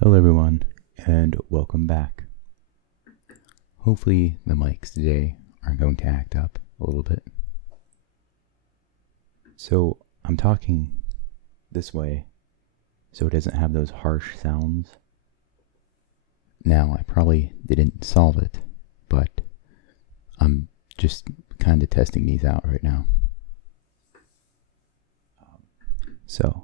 Hello everyone, and welcome back. Hopefully the mics today aren't going to act up a little bit. So I'm talking this way so it doesn't have those harsh sounds. Now I probably didn't solve it, but I'm just kind of testing these out right now. So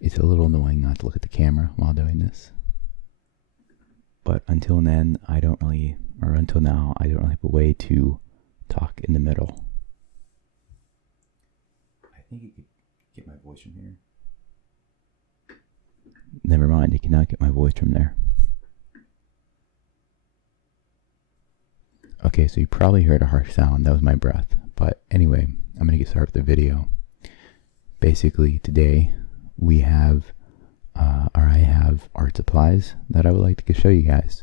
it's a little annoying not to look at the camera while doing this. But until now, I don't really have a way to talk in the middle. I think you could get my voice from here. Never mind, you cannot get my voice from there. Okay, so you probably heard a harsh sound. That was my breath. But anyway, I'm going to get started with the video. Basically, today we have, I have art supplies that I would like to show you guys.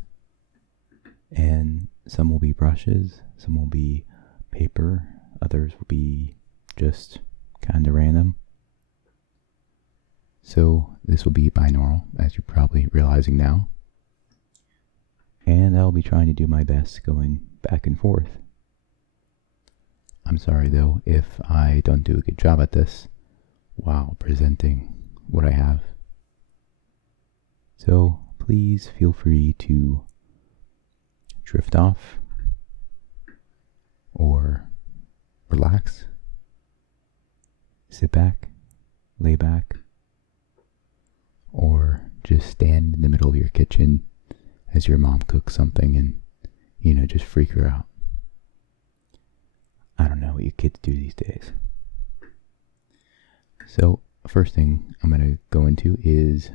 And some will be brushes, some will be paper, others will be just kind of random. So this will be binaural, as you're probably realizing now. And I'll be trying to do my best going back and forth. I'm sorry though if I don't do a good job at this while presenting what I have. So please feel free to drift off or relax, sit back, lay back, or just stand in the middle of your kitchen as your mom cooks something and, just freak her out. I don't know what you kids do these days. So, first thing I'm going to go into is,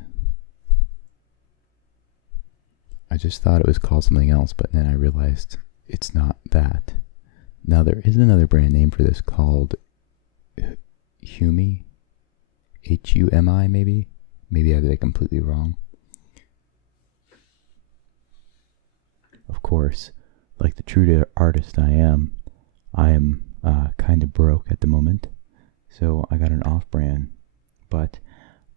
I just thought it was called something else, but then I realized it's not that. Now, there is another brand name for this called Humi, H-U-M-I maybe? Maybe I did it completely wrong. Of course, like the true artist I am kind of broke at the moment. So I got an off-brand, but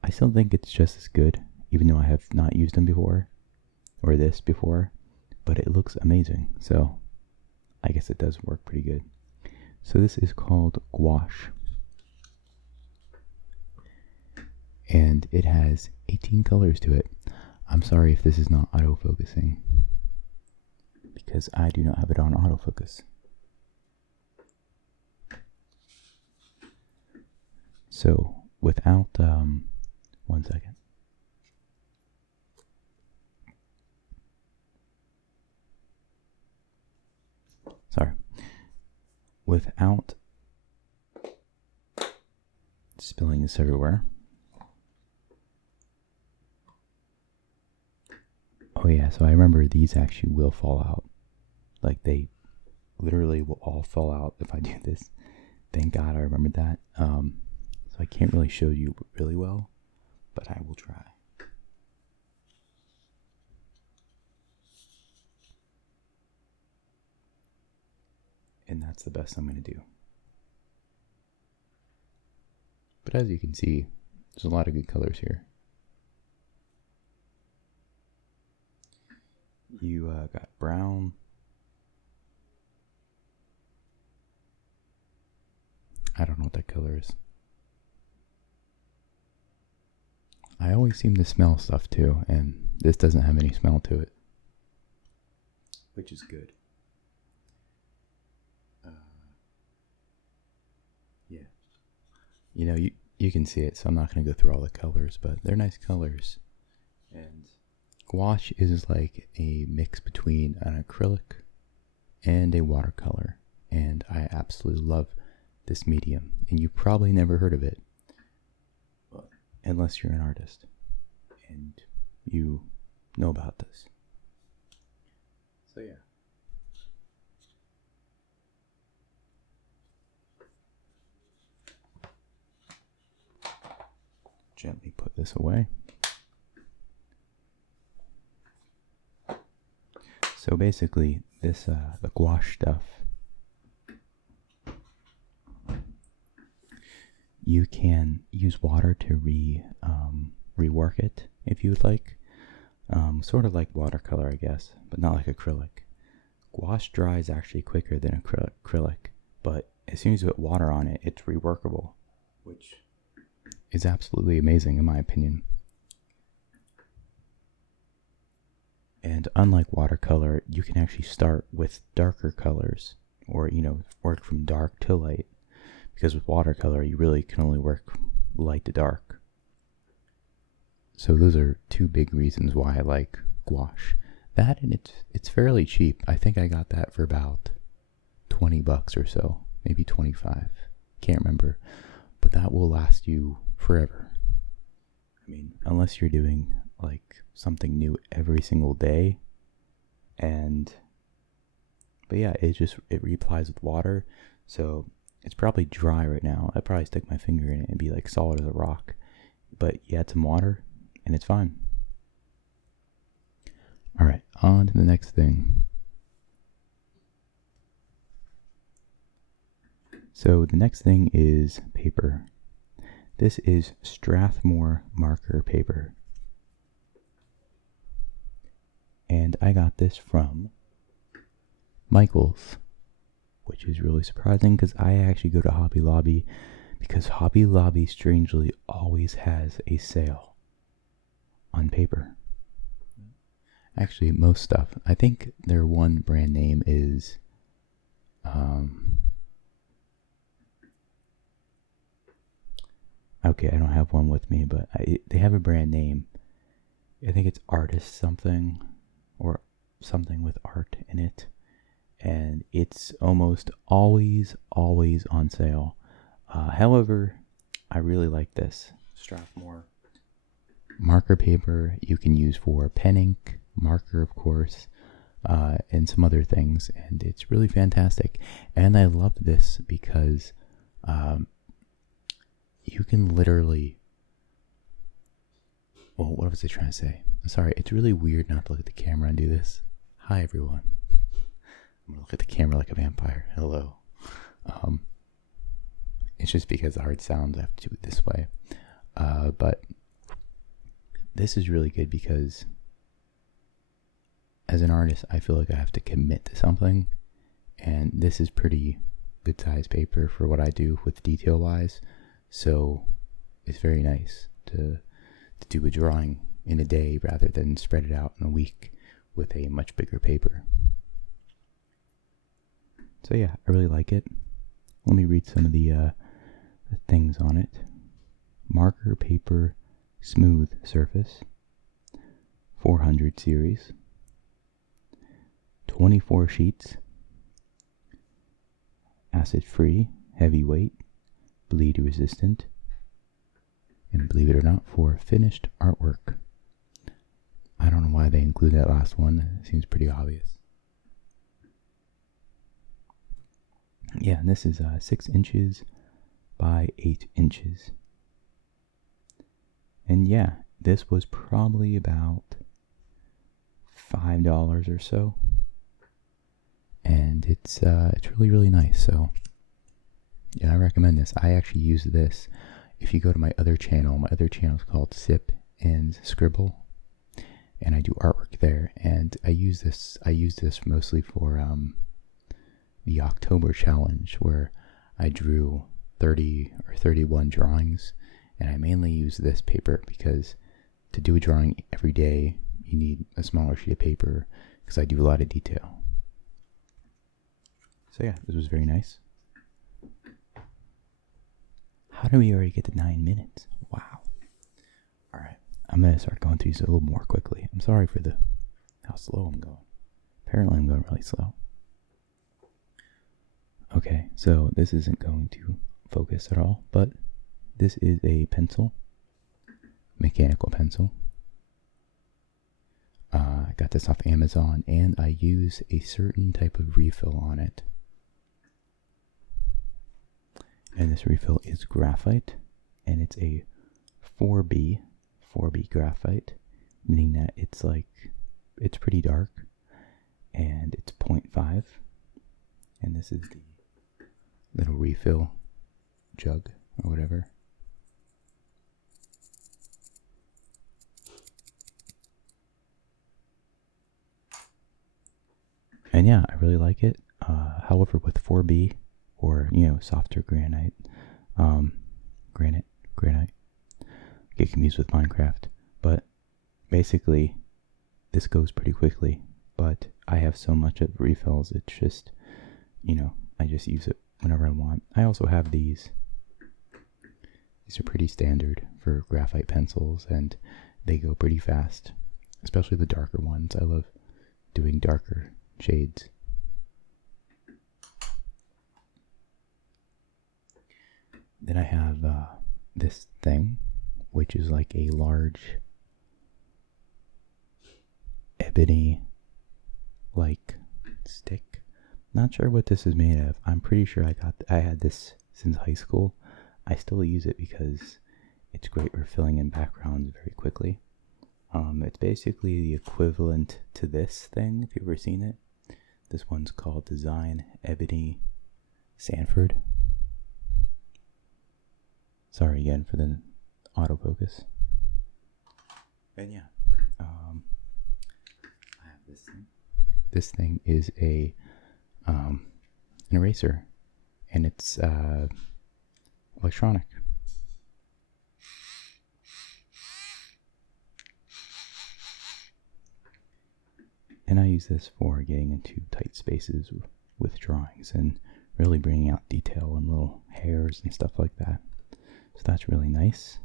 I still think it's just as good, even though I have not used them before, or this before, but it looks amazing, so I guess it does work pretty good. So this is called Gouache, and it has 18 colors to it. I'm sorry if this is not autofocusing, because I do not have it on autofocus. So, without, one second. Sorry. Without spilling this everywhere. Oh yeah, so I remember these actually will fall out. Like they literally will all fall out if I do this. Thank God I remembered that. So I can't really show you really well, but I will try. And that's the best I'm going to do. But as you can see, there's a lot of good colors here. You got brown. I don't know what that color is. I always seem to smell stuff too, and this doesn't have any smell to it, which is good. Yeah. You can see it, so I'm not going to go through all the colors, but they're nice colors. And gouache is like a mix between an acrylic and a watercolor, and I absolutely love this medium, and you probably never heard of it unless you're an artist and you know about this. So yeah. Gently put this away. So basically, this the gouache stuff, you can use water to rework it if you would like. Sort of like watercolor, I guess, but not like acrylic. Gouache dries actually quicker than acrylic, but as soon as you put water on it, it's reworkable, which is absolutely amazing in my opinion. And unlike watercolor, you can actually start with darker colors, or work from dark to light, because with watercolor you really can only work light to dark. So those are two big reasons why I like gouache. That, and it's fairly cheap. I think I got that for about $20 or so, maybe 25. Can't remember, but that will last you forever. I mean, unless you're doing like something new every single day, but yeah, it reapplies with water, so it's probably dry right now. I'd probably stick my finger in it and be like solid as a rock, but you add some water and it's fine. Alright, on to the next thing. So the next thing is paper. This is Strathmore marker paper. And I got this from Michael's, which is really surprising because I actually go to Hobby Lobby, because Hobby Lobby strangely always has a sale on paper. Actually, most stuff. I think their one brand name is okay, I don't have one with me, but they have a brand name. I think it's Artist something, or something with art in it, and it's almost always on sale. However, I really like this Strathmore marker paper. You can use for pen ink, marker of course, and some other things, and it's really fantastic. And I love this because you can literally, well, what was I trying to say? Sorry, it's really weird not to look at the camera and do this. Hi everyone. I'm gonna look at the camera like a vampire. Hello. It's just because the hard sounds, I have to do it this way. But this is really good because as an artist, I feel like I have to commit to something, and this is pretty good size paper for what I do with detail wise. So it's very nice to do a drawing in a day rather than spread it out in a week with a much bigger paper. So yeah, I really like it. Let me read some of the things on it. Marker paper, smooth surface, 400 series, 24 sheets, acid free, heavyweight, bleed resistant, and believe it or not, for finished artwork. I don't know why they include that last one. It seems pretty obvious. Yeah, and this is 6 inches by 8 inches. And yeah, this was probably about $5 or so. And it's really nice. So yeah, I recommend this. I actually use this. If you go to my other channel is called Sip and Scribble, and I do artwork there. And I use this mostly for the October challenge, where I drew 30 or 31 drawings, and I mainly use this paper because to do a drawing every day you need a smaller sheet of paper, because I do a lot of detail. So yeah, this was very nice. How do we already get to 9 minutes? Wow. Alright, I'm going to start going through these a little more quickly. I'm sorry for how slow I'm going. Apparently I'm going really slow. Okay, so this isn't going to focus at all, but this is a pencil, mechanical pencil. I got this off Amazon, and I use a certain type of refill on it. And this refill is graphite, and it's a 4B graphite, meaning that it's pretty dark, and it's 0.5. And this is the little refill jug or whatever. And yeah, I really like it. However, with 4B or, softer granite, granite, get confused with Minecraft. But basically, this goes pretty quickly. But I have so much of refills, it's just, I just use it whenever I want. I also have these. These are pretty standard for graphite pencils, and they go pretty fast, especially the darker ones. I love doing darker shades. Then I have this thing, which is like a large ebony like stick. Not sure what this is made of. I'm pretty sure I had this since high school. I still use it because it's great for filling in backgrounds very quickly. It's basically the equivalent to this thing, if you've ever seen it. This one's called Design Ebony Sanford. Sorry again for the autofocus. And yeah, I have this thing. This thing is an eraser, and it's electronic. And I use this for getting into tight spaces with drawings and really bringing out detail and little hairs and stuff like that. So that's really nice.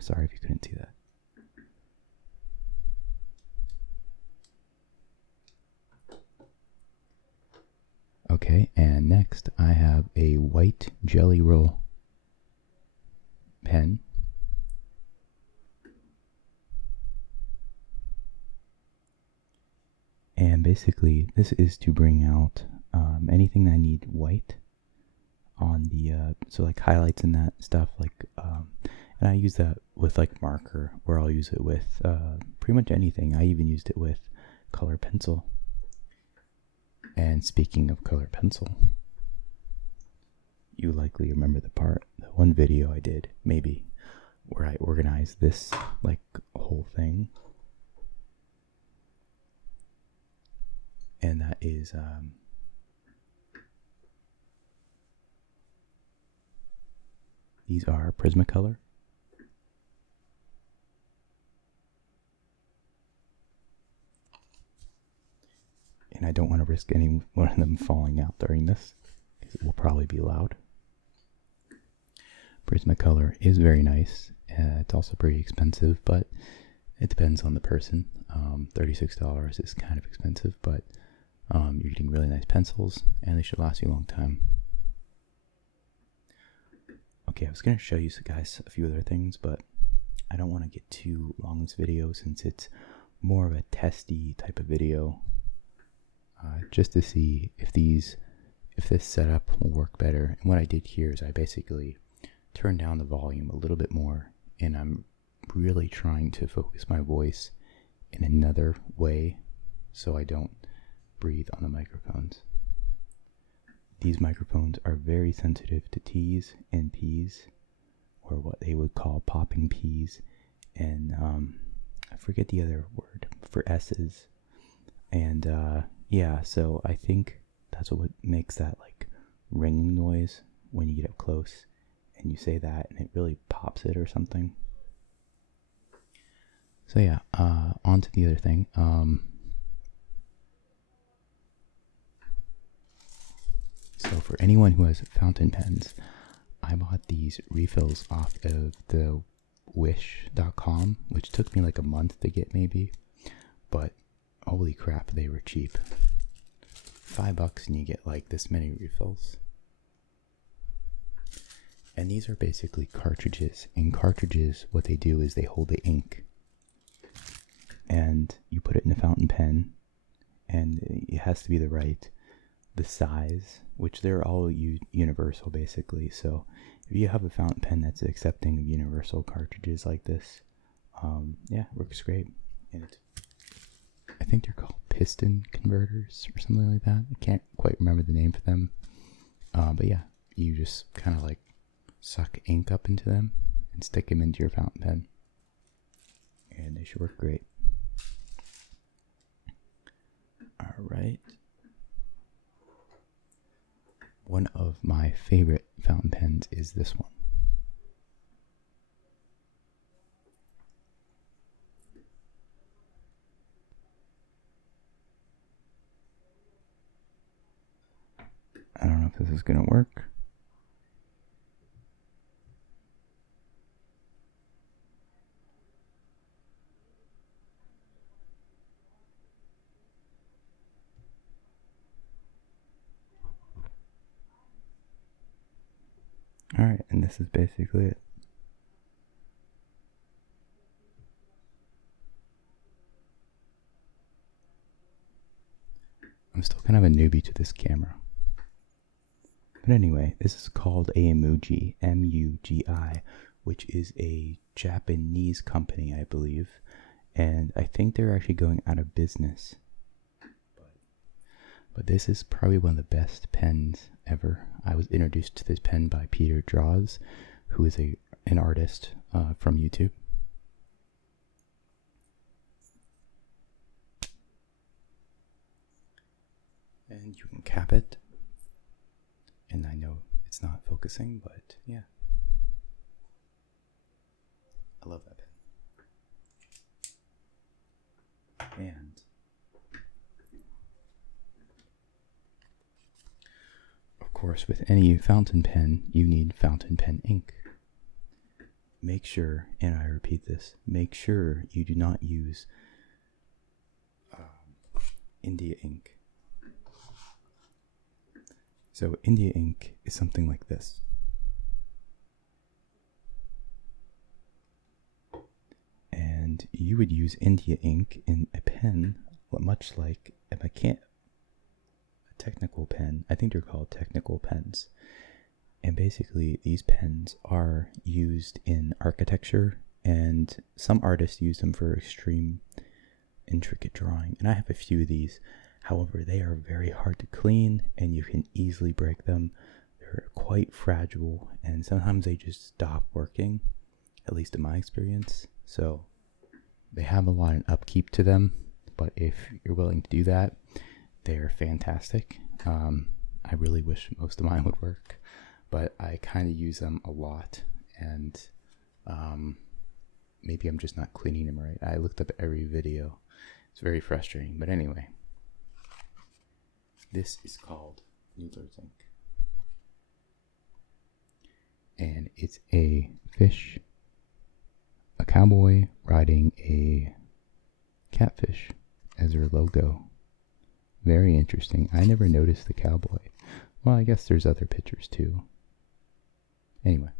Sorry if you couldn't see that. Okay, and next I have a white Jelly Roll pen. And basically, this is to bring out anything that I need white on the, so like highlights and that stuff, like, and I use that with like marker, or I'll use it with pretty much anything. I even used it with color pencil. And speaking of color pencil, you likely remember the one video I did, maybe, where I organized this, like, whole thing. And that is, these are Prismacolor. And I don't want to risk any one of them falling out during this, because it will probably be loud. Prismacolor is very nice. It's also pretty expensive, but it depends on the person. $36 is kind of expensive, but you're getting really nice pencils, and they should last you a long time. Okay, I was going to show you guys a few other things, but I don't want to get too long in this video since it's more of a testy type of video. Just to see if this setup will work better. And what I did here is I basically turned down the volume a little bit more, and I'm really trying to focus my voice in another way so I don't breathe on the microphones. These microphones are very sensitive to T's and P's, or what they would call popping P's, and I forget the other word for S's. And yeah, so I think that's what makes that like ringing noise when you get up close and you say that, and it really pops it or something. So yeah, on to the other thing. So for anyone who has fountain pens, I bought these refills off of the wish.com, which took me like a month to get maybe, but holy crap, they were cheap. $5 and you get like this many refills. And these are basically cartridges. In cartridges, what they do is they hold the ink, and you put it in a fountain pen, and it has to be the size, which they're all universal basically. So if you have a fountain pen that's accepting of universal cartridges like this, yeah, it works great. And I think they're called Piston Converters or something like that. I can't quite remember the name for them. But yeah, you just kind of like suck ink up into them and stick them into your fountain pen, and they should work great. Alright. One of my favorite fountain pens is this one. I don't know if this is going to work. Alright, and this is basically it. I'm still kind of a newbie to this camera. But anyway, this is called Mugi, M-U-G-I, which is a Japanese company, I believe. And I think they're actually going out of business. But this is probably one of the best pens ever. I was introduced to this pen by Peter Draws, who is an artist from YouTube. And you can cap it. And I know it's not focusing, but yeah. I love that pen. And of course, with any fountain pen, you need fountain pen ink. Make sure, and I repeat this, make sure you do not use India ink. So India ink is something like this. And you would use India ink in a pen, much like a technical pen. I think they're called technical pens. And basically these pens are used in architecture, and some artists use them for extreme intricate drawing. And I have a few of these. However, they are very hard to clean and you can easily break them. They're quite fragile and sometimes they just stop working, at least in my experience. So they have a lot of upkeep to them, but if you're willing to do that, they're fantastic. I really wish most of mine would work, but I kind of use them a lot, and maybe I'm just not cleaning them right. I looked up every video. It's very frustrating, but anyway. This is called Noodler's ink. And it's a fish, a cowboy riding a catfish as their logo. Very interesting. I never noticed the cowboy. Well, I guess there's other pictures too. Anyway.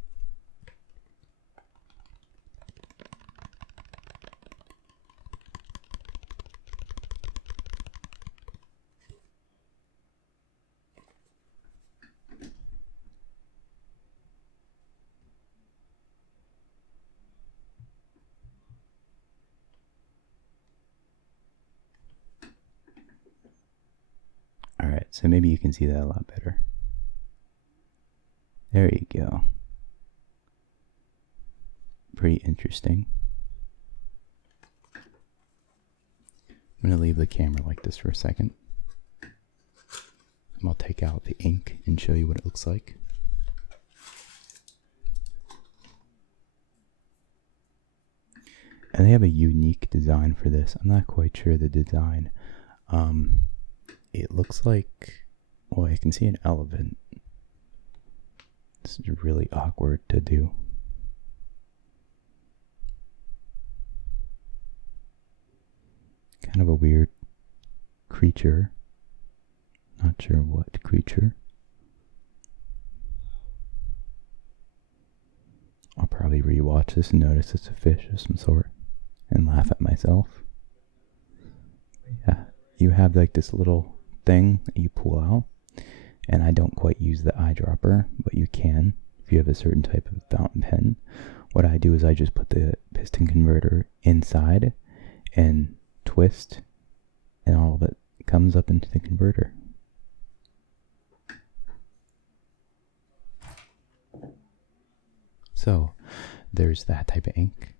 Alright, so maybe you can see that a lot better. There you go. Pretty interesting. I'm going to leave the camera like this for a second. And I'll take out the ink and show you what it looks like. And they have a unique design for this. I'm not quite sure the design. It looks like, well, I can see an elephant. This is really awkward to do. Kind of a weird creature. Not sure what creature. I'll probably rewatch this and notice it's a fish of some sort and laugh at myself. Yeah, you have like this little thing that you pull out, and I don't quite use the eyedropper, but you can if you have a certain type of fountain pen. What I do is I just put the piston converter inside and twist, and all of it comes up into the converter. So there's that type of ink.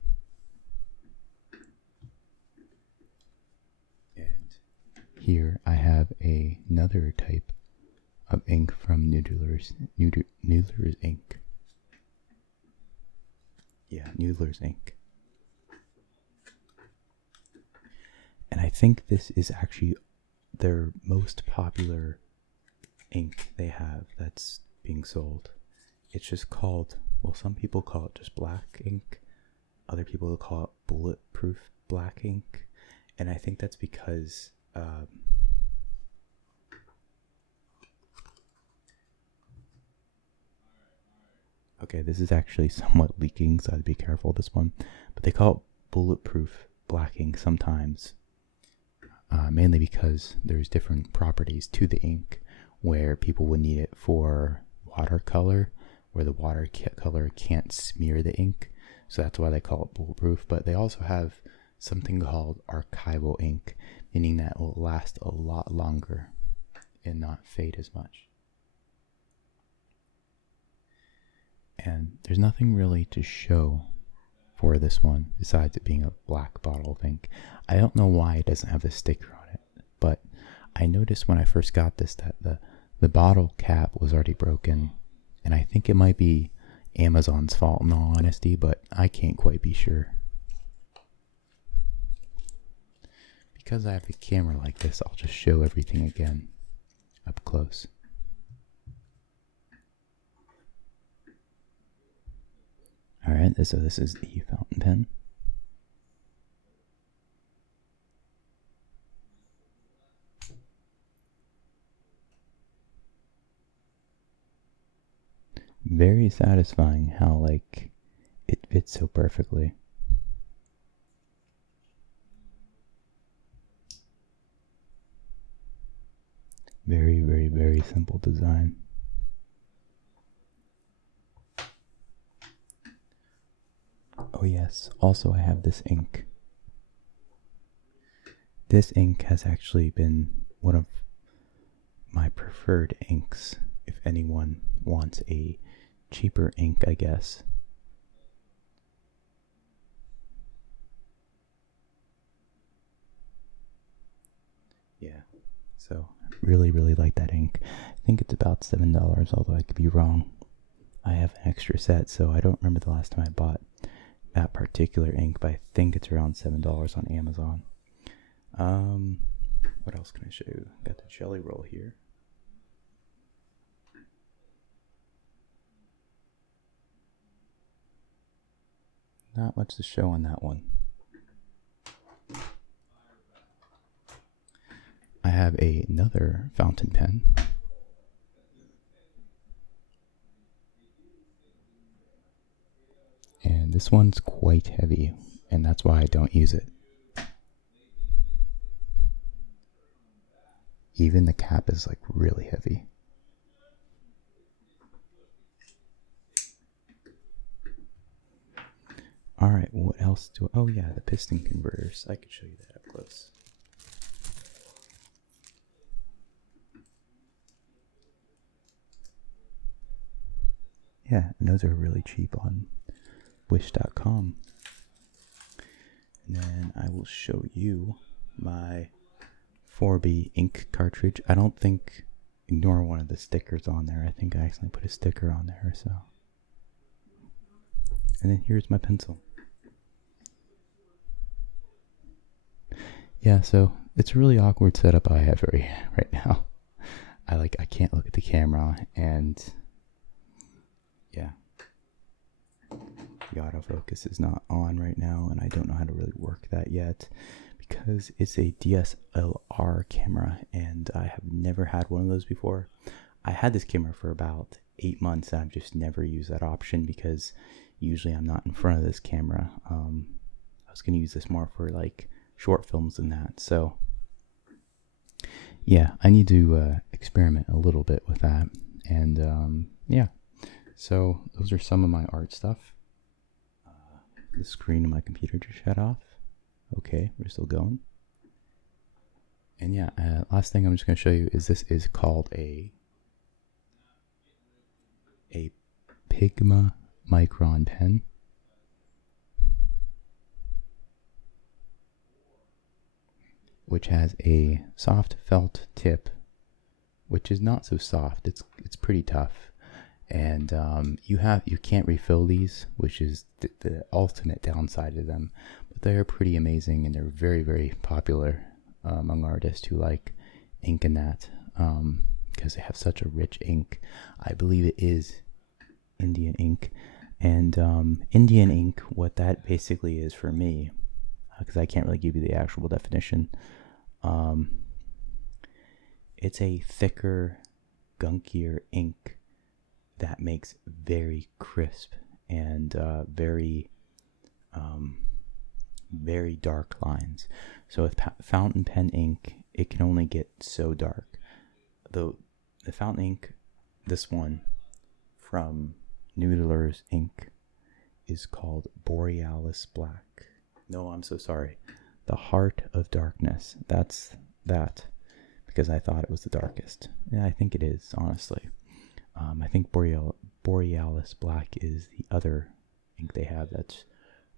Here I have another type of ink from Noodler's Ink. Yeah, Noodler's Ink. And I think this is actually their most popular ink they have that's being sold. It's just called, well, some people call it just black ink. Other people call it Bulletproof Black Ink. And I think that's because okay, this is actually somewhat leaking, so I'd be careful with this one. But they call it Bulletproof Black Ink sometimes, mainly because there's different properties to the ink where people would need it for watercolor, where the watercolor can't smear the ink. So that's why they call it bulletproof. But they also have something called archival ink, meaning that it will last a lot longer and not fade as much. And there's nothing really to show for this one besides it being a black bottle of ink. I don't know why it doesn't have a sticker on it, but I noticed when I first got this that the bottle cap was already broken, and I think it might be Amazon's fault in all honesty, but I can't quite be sure. Because I have a camera like this, I'll just show everything again up close. Alright, so this is the fountain pen. Very satisfying how, like, it fits so perfectly. Very, very, very simple design. Oh yes, also I have this ink. This ink has actually been one of my preferred inks if anyone wants a cheaper ink, I guess. Yeah, so really, really like that ink. I think it's about $7, although I could be wrong. I have an extra set, so I don't remember the last time I bought that particular ink, but I think it's around $7 on Amazon. What else can I show you? Got the jelly roll here. Not much to show on that one. I have another fountain pen. And this one's quite heavy, and that's why I don't use it. Even the cap is like really heavy. Alright, what else do I... Oh yeah, the piston converters. I could show you that up close. Yeah, and those are really cheap on wish.com. And then I will show you my 4B ink cartridge. I don't think... Ignore one of the stickers on there. I think I accidentally put a sticker on there, so... And then here's my pencil. Yeah, so it's a really awkward setup I have right now. I can't look at the camera, and yeah, the autofocus is not on right now, and I don't know how to really work that yet because it's a DSLR camera, and I have never had one of those before. I had this camera for about 8 months, and I've just never used that option because usually I'm not in front of this camera. I was going to use this more for like short films than that. So yeah, I need to experiment a little bit with that. And yeah, so those are some of my art stuff. The screen of my computer just shut off. Okay, we're still going. And yeah, last thing I'm just going to show you is this is called a Pigma Micron Pen. Which has a soft felt tip which is not so soft. It's pretty tough, and you can't refill these, which is the ultimate downside of them. But they are pretty amazing, and they're very, very popular among artists who like ink and that, because they have such a rich ink. I believe it is Indian ink, and Indian ink, what that basically is for me, because I can't really give you the actual definition. It's a thicker, gunkier ink that makes very crisp and very dark lines. So with fountain pen ink, it can only get so dark. The fountain ink, this one from Noodler's ink, is called Borealis Black. No, I'm so sorry. The Heart of Darkness. That's that. Because I thought it was the darkest. Yeah, I think it is, honestly. I think Borealis Black is the other ink they have that's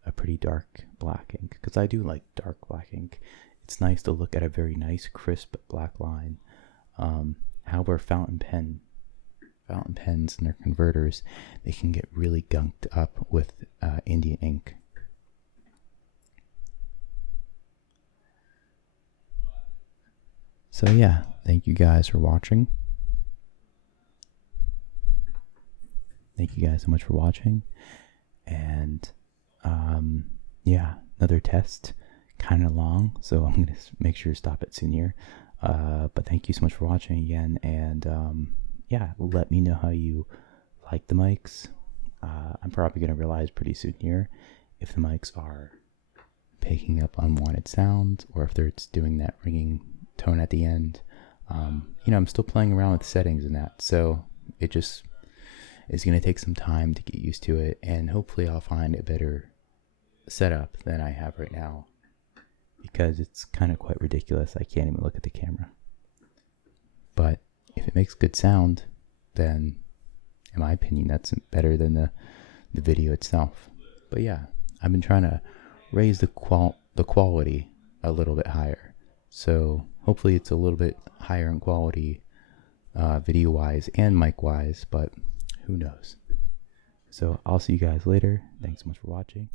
a pretty dark black ink. Because I do like dark black ink. It's nice to look at a very nice, crisp black line. However, fountain pens and their converters, they can get really gunked up with Indian ink. So yeah, thank you guys for watching. Thank you guys so much for watching. And yeah, another test, kind of long, so I'm going to make sure to stop it soon here. But thank you so much for watching again. And yeah, let me know how you like the mics. I'm probably going to realize pretty soon here if the mics are picking up unwanted sounds, or if they're doing that ringing tone at the end. I'm still playing around with settings and that, so it just is going to take some time to get used to it, and hopefully I'll find a better setup than I have right now, because it's kind of quite ridiculous. I can't even look at the camera. But if it makes good sound, then in my opinion that's better than the video itself. But yeah, I've been trying to raise the quality a little bit higher. So hopefully it's a little bit higher in quality video wise and mic wise, but who knows. So I'll see you guys later. Thanks so much for watching.